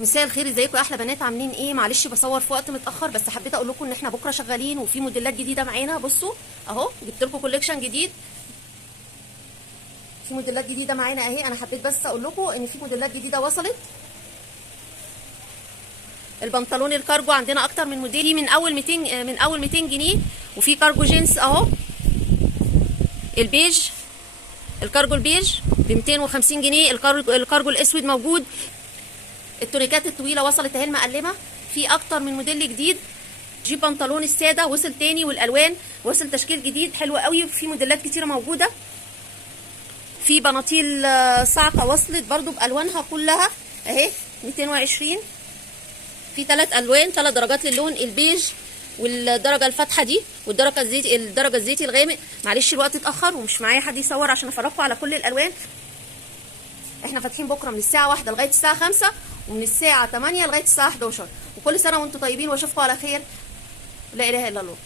مساء الخير، ازيكم يا احلى بنات؟ عاملين ايه؟ معلش بصور في وقت متاخر، بس حبيت اقول لكم ان احنا بكره شغالين وفي موديلات جديده معانا. بصوا اهو جبت لكم كوليكشن جديد، في موديلات جديده معانا اهي. انا حبيت بس اقول لكم ان في موديلات جديده وصلت. البنطلون الكارجو عندنا اكتر من موديل، من اول 200 جنيه، وفي كارجو جينز اهو البيج، الكارجو البيج ب 250 جنيه. الكارجو الاسود موجود. التونيكات الطويله وصلت اهي المقلمه، في اكتر من موديل جديد. جيب بنطلون الساده وصل تاني، والالوان وصل تشكيل جديد حلو قوي، في موديلات كتيره موجوده. في بناطيل صاعقه وصلت برضو بالوانها كلها اهي 220. في 3 الوان، 3 درجات للون، البيج والدرجه الفاتحه دي والدرجه الزيتي، الدرجه الزيتي الغامق. معلش الوقت اتاخر ومش معايا حد يصور عشان افرجكم على كل الالوان. احنا فاتحين بكره من الساعه 1 لغايه الساعه 5، ومن الساعه 8 لغايه الساعه 11. وكل سنه وانتم طيبين، واشوفكم على خير. لا اله الا الله.